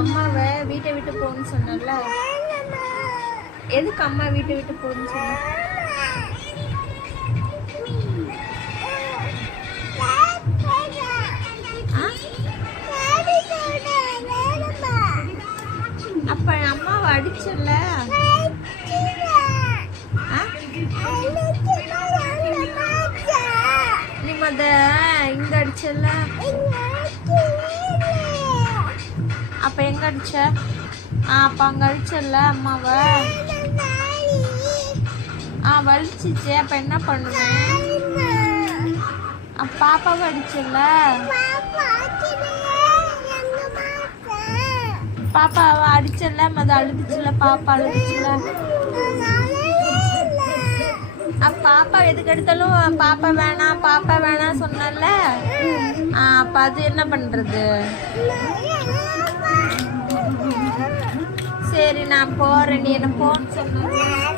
அம்மாவை வீட்டை விட்டு போகணும்னு சொன்னல, எதுக்கு அம்மா வீட்டை விட்டு போகணும்னு சொன்ன? அப்ப அம்மாவை அடிச்சல, நீ மத இங்க அடிச்சல, அப்ப எங்க அடிச்ச? அப்ப அங்க அடிச்சல அம்மாவை. வலிச்சிச்சு. அப்ப என்ன பண்ணுவேன்? பாப்பாவை அடிச்சல, பாப்பாவை அடிச்சல, மத அழுதுச்சுல, பாப்பா அழுதுச்சுல. பாப்பா எதுக்கு எடுத்தாலும் பாப்பா வேணாம் பாப்பா வேணாம் சொன்னல, அப்ப அது என்ன பண்றது? சரி நான் போறேன், நீ என்ன போன்னு சொன்ன.